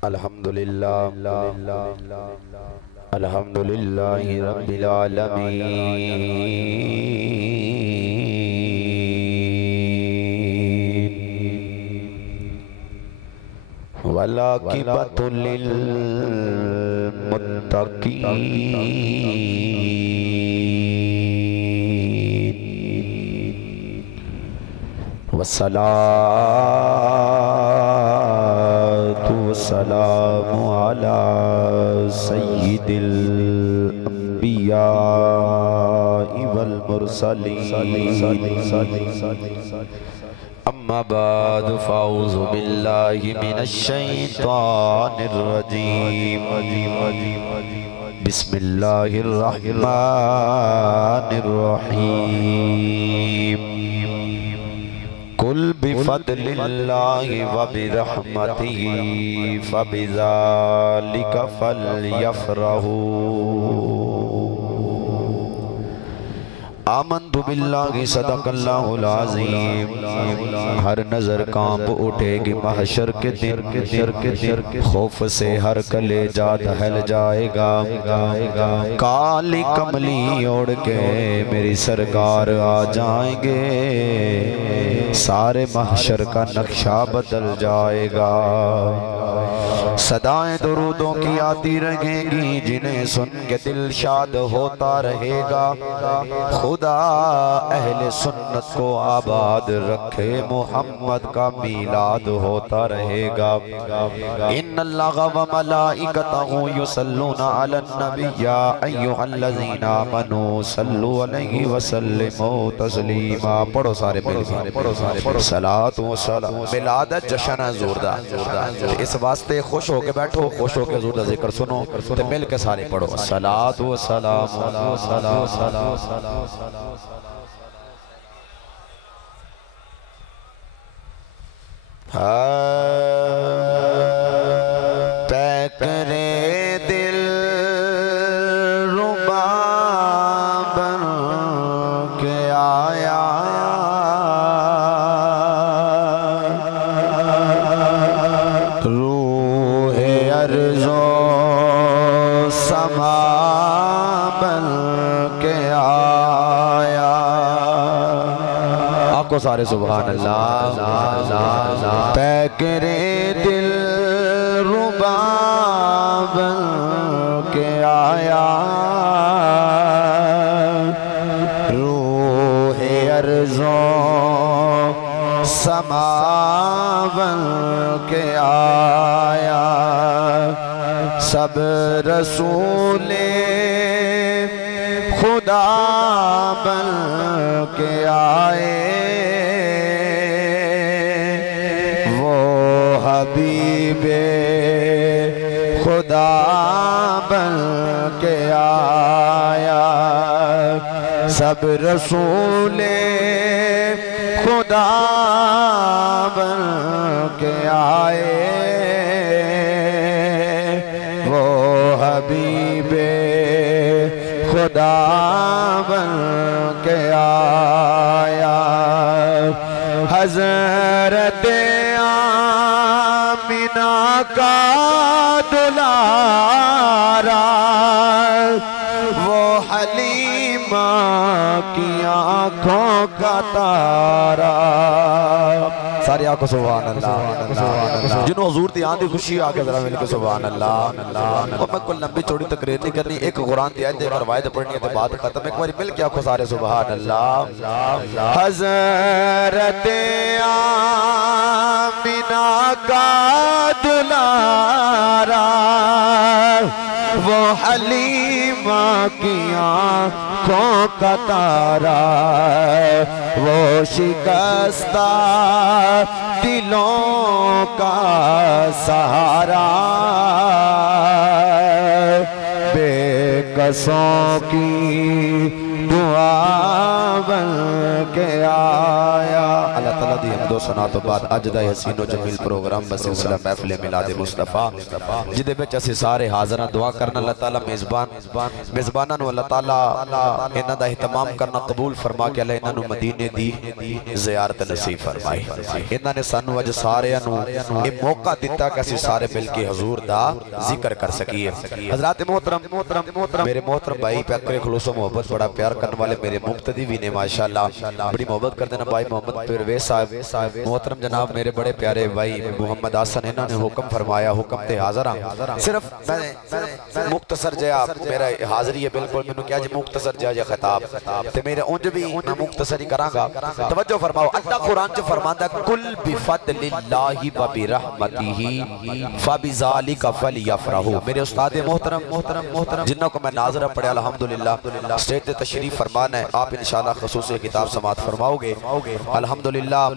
الحمدللہ الحمدللہ رب العالمین والعاقبۃ للمتقین والصلاة والسلام على سید الانبیاء والمرسلین اما بعد فاعوذ باللہ من الشیطان الرجیم بسم اللہ الرحمن الرحیم قل بفضل اللہ وبرحمتہ فبذالک فلیفرحوا آمنت باللہ صدق اللہ العظیم ہر نظر کانپ اٹھے گی محشر کے دن خوف سے ہر کلیجہ دہل جائے گا کالی کملی اوڑھ کے میری سرکار آ جائیں گے سارے محشر کا نقشہ بدل جائے گا صدائیں درودوں کی آتی رہیں گی جنہیں سن کے دل شاد ہوتا رہے گا خدا اہل سنت کو آباد رکھے محمد کا میلاد ہوتا رہے گا ان اللہ و ملائکتہ یصلون علی النبی یا ایہا الذین آمنوا صلوا علیہ وسلموا تسلیما پڑھو سارے صلاۃ و سلام ولادت جشن زوردار اس واسطے خوش ہو کے بیٹھو خوش ہو کے زوردہ ذکر سنو تو مل کے سارے پڑھو صلاۃ و سلام پیکرے دل ربا بن کے آیا روح ارض و سما بن کے آیا آنکھوں سارے سبحان اللہ پیکرے دل ربا بن کے آیا روح ارض و سما بن کے آیا سب رسول خدا بن کے آئے حبیب خدا بن کے آیا سب رسول خدا بن کے آئے وہ حبیب خدا بن کے آیا حضرت کا دلارا وہ حلیمہ کی آنکھوں کا تارا ساری آنکھوں سبحان اللہ جنہوں حضور دی آندھی خوشی آکے ذرا مل کے سبحان اللہ اور میں کوئی لمبی چوڑی تقریر نہیں کرنی ایک قرآن دی آیت دے کر وائد پڑھنی ہے تو بات ختم ایک باری مل کے آنکھوں سارے سبحان اللہ حضرت آمینہ کا دلارا وہ حلیمہ کی آنکھوں کا تارا وہ شکستہ دلوں کا سہارا بے کسوں کی دعا بن کے آیا اللہ تعالیٰ دی حمد و سنا تو بعد اج دا حسین و جمیل پروگرام بسلسلہ محفل میلاد مصطفیٰ جدے بچ اسی سارے حاضرہ دعا کرنا اللہ تعالیٰ میزبانہ نو اللہ تعالیٰ انہاں دا اہتمام کرنا قبول فرما کے اللہ انہاں نو مدینے دی زیارت نصیب فرمائی انہاں نے سانو اج سارے انہوں ایک موقع دیتا کہ اسی سارے مل کے حضور دا ذکر کر سکیے حضرات محترم میرے محترم بھائی پیکر خلوص و محبت بڑا پیار کرنے والے میرے مقتدی بھی نے ماشاءاللہ بڑی محبت کر دینا بھائی محمد پرویز صاحب محترم جناب میرے بڑے پیارے بھائی محمد حسن انہوں نے حکم فرمایا حکم تے حاضر ہاں صرف میں مختصر جیا میرا حاضری ہے بالکل میں نے کیا جی مختصر جیا خطاب تے میرے اونج بھی میں مختصری کراں گا توجہ فرماؤ اللہ قرآن چ فرماندا کل بفضل اللہ و برحمتہ فبذالک فلیفرحوا میرے استاد محترم جنہوں کو میں ناظرہ پڑھے الحمدللہ اسٹیج تے تشریف فرمانا ہے آپ انشاءاللہ خصوصی خطاب سماعت فرماؤ گے الحمدللہ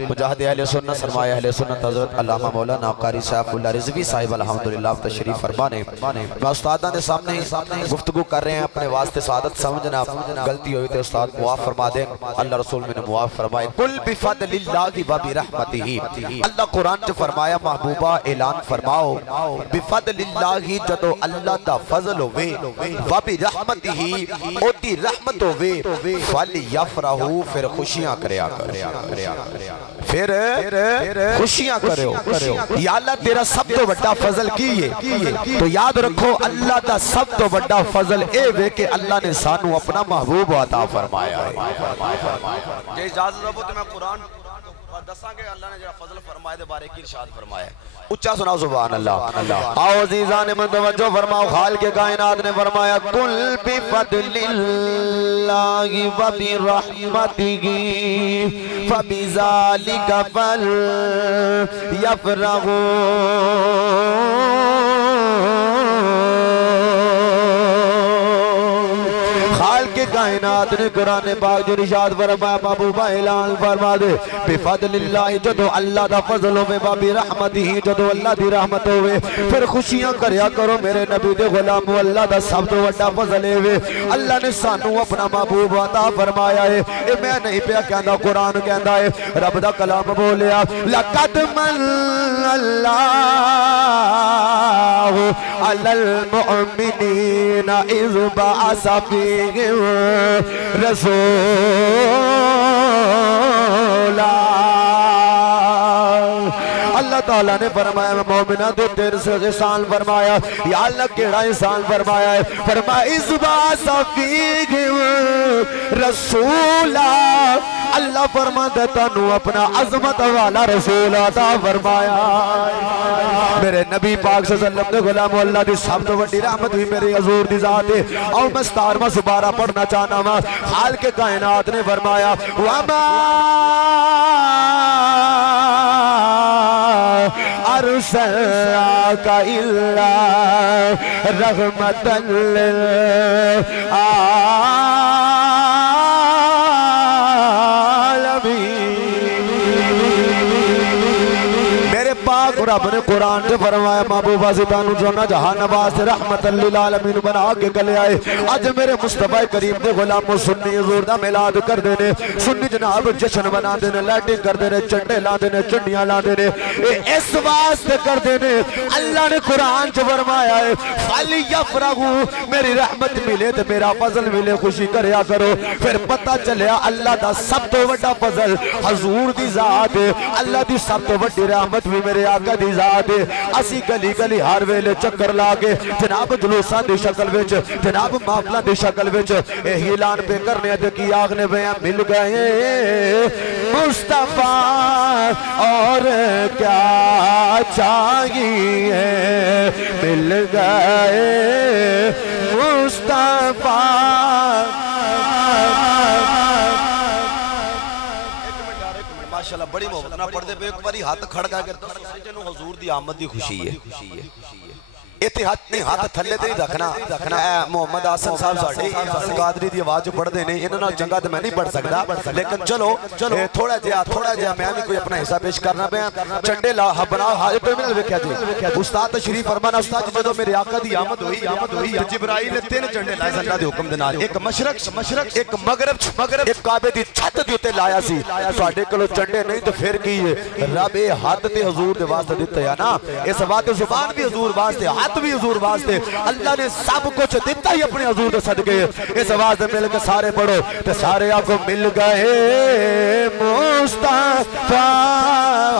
مجاہد اہل سنت سرمایہ اہل سنت حضرت علامہ مولانا قاری سیف اللہ رضوی صاحب الحمدللہ تشریف فرمانے میں استادہ نے سامنے گفتگو کر رہے ہیں اپنے واسطے سعادت سمجھنا غلطی ہوئی تے استاد معاف فرما دیں اللہ رسول میں نے معاف فرمائے کل بفضل اللہ و برحمتہ اللہ قرآن چ فرمایا محبوبہ اعلان فرماؤ بفضل اللہ جدو اللہ دا فضل ہوئے و برحمتہ او دی رحمت ہوئے فلیفرحوا پھر خوشیاں کریا پھر خوشیاں کرو یا اللہ تیرا سب تو بڑا فضل کی ہے تو یاد رکھو اللہ دا سب تو بڑا فضل اے وے کہ اللہ نے سانو اپنا محبوب عطا فرمایا ہے جے اجازت رہو تو میں قرآن دساں کہ اللہ نے جو فضل فرمائے دے بارے کی ارشاد فرمایا ہے اچھا سناؤ سبحان اللہ آؤ عزیزان من توجہ فرماؤ خالق کائنات نے فرمایا کل بفضل اللہ و برحمتہ فبذالک فلیفرحوا کائنات نے قرآن پاک جو ارشاد فرمایا محبوبہ اعلان فرما دے بفضل اللہ جدو اللہ دا فضل ہوئے بابی رحمت ہی جدو اللہ دی رحمت ہوئے پھر خوشیاں کریا کرو میرے نبی دے غلام اللہ دا سب تو وڈا فضل ہوئے اللہ نے سانو اپنا محبوب عطا فرمایا ہے اے میں نہیں پیا کہندا قرآن کہندا ہے رب دا کلام بولیا لقد من اللہ علی المؤمنین اذ بعث فیہم رسولا اللہ تعالیٰ نے فرمایا میں مومنہ دے تیرے سے احسان فرمایا یا اللہ کیڑا احسان فرمایا ہے فرمایا اذ بعث فیہم رسولا اللہ فرما دیتا نو اپنا عظمت والا رسول عطا فرمایا میرے نبی پاک صلی اللہ علیہ وسلم غلام اللہ دی سب تو بڑی رحمت ہوئی میری حضور دی ذات ہے اور میں 17واں سپارہ پڑھنا چاہنا ہوں خالق کائنات نے فرمایا وما ارسلناک الا رحمتا للعالمین رب نے قرآن سے فرمایا محبوبہ ستانو جونا جہان نواز رحمت للعالمین بنا کے گلے آئے آج میرے مصطفیٰ کریم دے غلام سنی حضور دا میلاد کر دینے سنی جناب جشن بنا دینے لائٹنگ کر دینے چنڈے لا دینے چنڈیاں لا دینے اس واسطے کر دینے اللہ نے قرآن سے فرمایا ہے فَلْيَفْرَحُوا میری رحمت ملے تو میرا فضل ملے خوشی کریا کرو پھر پتہ چلیا اللہ دا سب تو بڑا فضل حضور دی ذات ہے اللہ دی سب تو بڑی رحمت بھی میرے آقا دی ذات ہے اسی گلی گلی ہر ویلے چکر لاگے جناب جلوساں دی شکل وچ جناب معاملہ دی شکل وچ اعلان پہ کرنے تے کی آگنے بیاں مل گئے مصطفیٰ اور کیا چاہیے مل گئے مصطفیٰ ماشاءاللہ بڑی محبت نہ پڑھ دے پہ ایک باری ہاتھ کھڑ گا کرتا سوچے نو حضور دی آمد دی خوشی ہے اتحاد نہیں ہاتھ تھلے تے نہیں رکھنا اے محمد حسن صاحب ساڈے قادری دی آواز پڑھدے نے انہاں نال چنگا تے میں نہیں پڑھ سکدا لیکن چلو تھوڑا جہا میں بھی کوئی اپنا حصہ پیش کرنا پیا چنڈے لا بنا حاضر تو میں ویکھیا جی استاد تشریف فرمانا استاد جدوں میرے آقا دی آمد ہوئی جبرائیل نے 3 چنڈے لائے اللہ دے حکم دے نال ایک مشرق ایک مغرب ایک کعبے دی چھت دے اوتے لایا سی ساڈے کولوں چنڈے نہیں تے پھر کی رب اے ہاتھ تے حضور دے واسطے دتا ہے نا اس واسطے زبان بھی حضور واسطے ہاتھ بھی حضور واسطے اللہ نے سب کچھ دیتا ہی اپنے حضور دے صدقے اس واسطے مل کے سارے پڑھو تے سارے آنکھوں مل گئے مصطفیٰ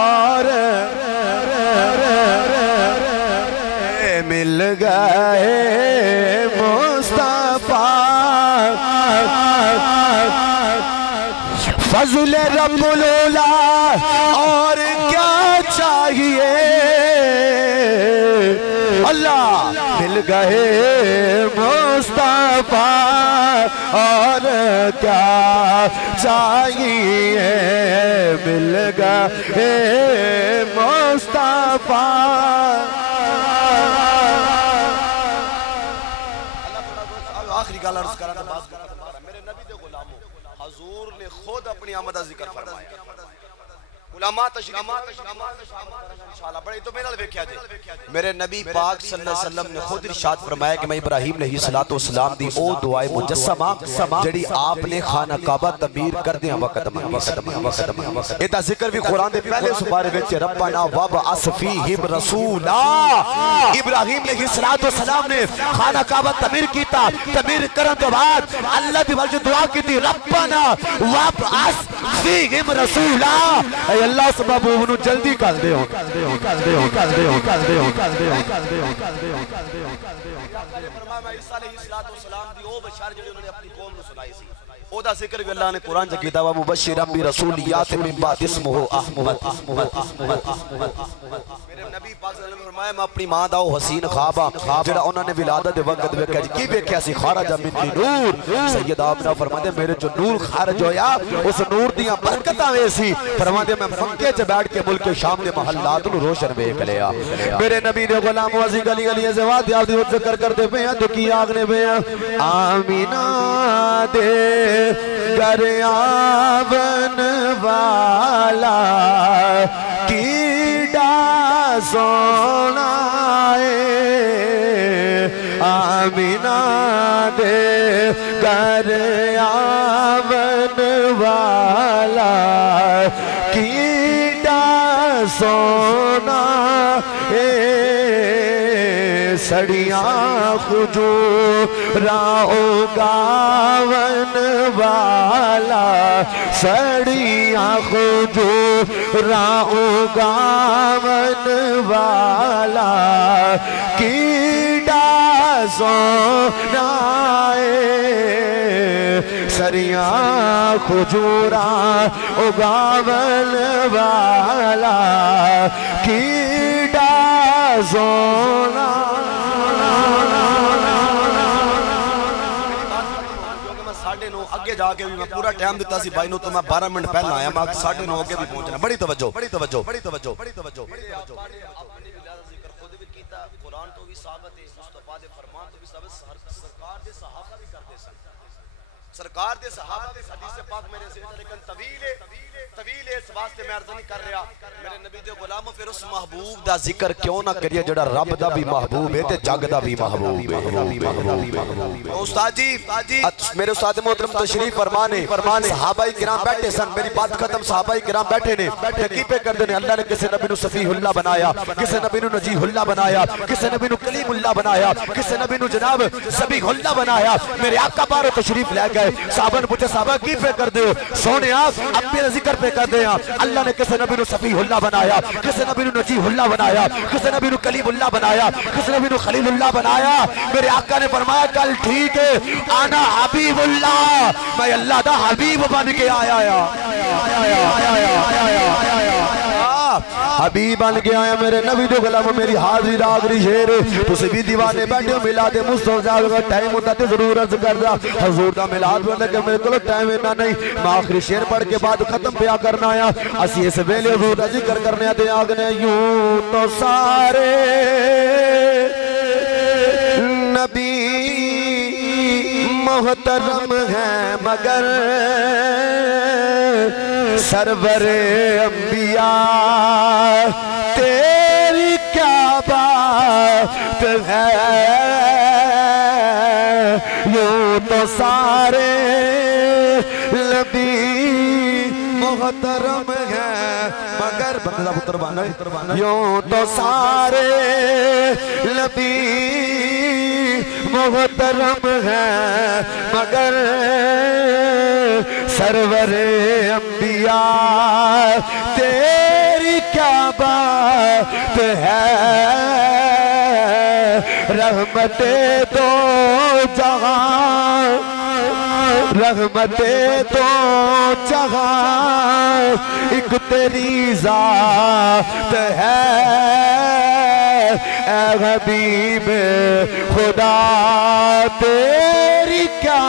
اور مل گئے مصطفیٰ فضل رب العلا اور کیا چاہیے اللہ مل گئے مصطفیٰ اور کیا چاہیے مل گئے مصطفیٰ آخری گال عرض کرنا میرے نبی دے غلاموں حضور نے خود اپنی آمد ذکر فرمایا علماء تشریف انشاءاللہ بڑے تو میرے ویکھیا جی میرے نبی پاک صلی اللہ علیہ وسلم نے خود ارشاد فرمایا کہ میں ابراہیم علیہ السلام دی او دعائے مجسمہ جڑی آپ نے خانہ کعبہ تعمیر کر دیا وقت منگی ایتا ذکر بھی قرآن دے پہلے سپارے وچ ربنا وابعث فیہم رسولا ابراہیم علیہ السلام نے خانہ کعبہ تعمیر کیتا تعمیر کرن تو بعد اللہ دی وجہ دعا کیتی ربنا وابعث فیہم رسولا اے اللہ سبب انہوں جلدی کر دے ہوں فرمایا عیسیٰ علیہ السلام دی او بشار جو انہوں نے اپنی قوم نے سنائی سی او دا ذکر بھی اللہ نے قرآن جگیدہ و مبشرم بھی رسولیات من بعد اسمہ احمد میرے نبی پاک صلی اللہ علیہ وسلم فرمایا میں اپنی ماں دا او حسین خوابہ جڑا انہوں نے ولادت وقت ویکھیا جی کی ویکھیا سی خارج منی نور سید آمنہ فرماتے میرے جو نور خارج ہویا اس نور دیاں برکتاں ویسی فرماتے میں مکے چ بیٹھ کے ملک شام دے محلات نو روشن ویکھ لیا میرے نبی دے غلام وزی گلی گلی زواد یاد دی ذکر کرتے پے ہیں تو کی آگنے پے ہیں آمینہ دے گر آون والا کیڑا سونا آمینہ دے گر آون والا کیڑا سونا سڑیاں خجوراں اگاون والا سڑیاں خجوراں اگاون والا کیڑا سونا سڑیاں خجوراں اگاون والا کیڑا سونا اگے جا کے بھی میں پورا ٹائم دیتا سی بھائی نو تو میں 12 منٹ پہلا آیا میں 9:30 اگے بھی پہنچنا بڑی توجہ اپنی ولادت ذکر خود بھی کیتا قرآن تو بھی ثابت ہے مصطفیٰ دے فرمان تو بھی ثابت سرکار دے صحابہ بھی کرتے سن سرکار دے صحابہ دے حدیث پاک میرے ذہن لیکن طویل ہے اس واسطے میں عرض نہیں کر رہا میرے نبی دے غلاموں پھر اس محبوب دا ذکر کیوں نہ کریے جڑا رب دا بھی محبوب ہے تے جگ دا بھی محبوب ہے استاد جی میرے استاد محترم تشریف فرمانے صحابہ کرام بیٹھے سن میری بات ختم صحابہ کرام بیٹھے نے کی پہ کر دینے اللہ نے کسے نبی نو صفیح اللہ بنایا کسے نبی نو نجیح اللہ بنایا کسے نبی نو کلیم اللہ بنایا کسے نبی نو جناب صبیح اللہ بنایا میرے آقا بارے تشریف لے گئے صحابہ نے پوچھا صحابہ کی پہ کر دے سونے آپ اپنے ذکر پہ کر دے اللہ نے کسے نبی نو صفیح اللہ بنایا کسے نبی نو نجیح اللہ بنایا کسے نبی نو کلیم اللہ بنایا کسے نبی نو خلیل اللہ بنایا میرے آقا نے فرمایا کل ٹھیک ہے آنا حبیب اللہ میں اللہ دا حبیب بن کے آیا حبیب بن کے آیا میرے نبی دے غلام میری حاضر آخری شیر تسی بھی دیوانے بیٹھے ہو میلاد مصطفیٰ کا ٹائم ہوتا تے ضرور عرض کر دا حضور دا میلاد ہونے کہ میرے کو ٹائم اینا نہیں میں آخری شیر پڑھ کے بعد ختم پیا کرنا آیا اسی اس ویلے حضور دا ذکر کرنے آتے آگنے یوں تو سارے محترم ہے مگر سرور انبیاء تیری کیا بات ہے یوں تو سارے نبی محترم ہیں مگر بندہ پتر بانا یوں تو سارے نبی محترم ہیں مگر سرور انبیاء تیری کیا بات ہے رحمت دو جہاں رحمت دو جہاں ایک تیری ذات ہے اے حبیب خدا تیری کیا